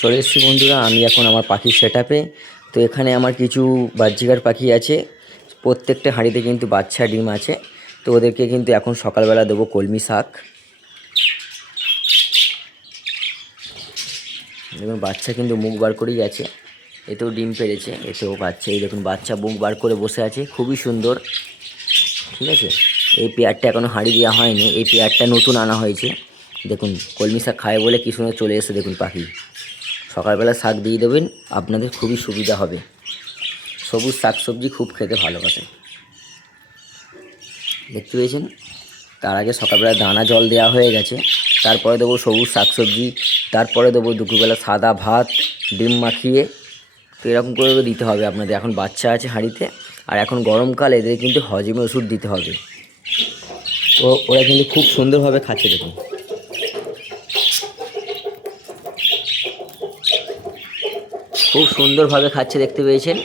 চলে এসেছি বন্ধুরা, আমি এখন আমার পাখির সেটআপে। তো এখানে আমার কিছু বাজরিগার পাখি আছে, প্রত্যেকটা হাঁড়িতে কিন্তু বাচ্চা ডিম আছে। তো ওদেরকে কিন্তু এখন সকালবেলা দেবো কলমি শাক। দেখুন বাচ্চা কিন্তু মুখ বার করেই আছে, এতেও ডিম পেড়েছে, এতেও বাচ্চা, এই দেখুন বাচ্চা মুখ বার করে বসে আছে, খুবই সুন্দর। ঠিক আছে, এই পেয়ারটা এখনও হাঁড়ি দেওয়া হয়নি, এই পেয়ারটা নতুন আনা হয়েছে। দেখুন কলমি শাক খায় বলে কী সুন্দর চলে এসে দেখুন পাখি। সকালবেলা শাক দিয়ে দেবেন, আপনাদের খুবই সুবিধা হবে। সবুজ শাকসবজি খুব খেতে ভালোবাসে, দেখতে পেয়েছেন। তার আগে সকালবেলা দানা জল দেওয়া হয়ে গেছে, তারপরে দেবো সবুজ শাকসবজি, তারপরে দেবো দুপুরবেলা সাদা ভাত ডিম মাখিয়ে। তো এরকম করে দিতে হবে আপনাদের। এখন বাচ্চা আছে হাঁড়িতে, আর এখন গরমকাল, এদের কিন্তু হজমে ওষুধ দিতে হবে। তো ওরা কিন্তু খুব সুন্দরভাবে খাচ্ছে, দেখুন খুব সুন্দরভাবে খাচ্ছে, দেখতে পেয়েছেন।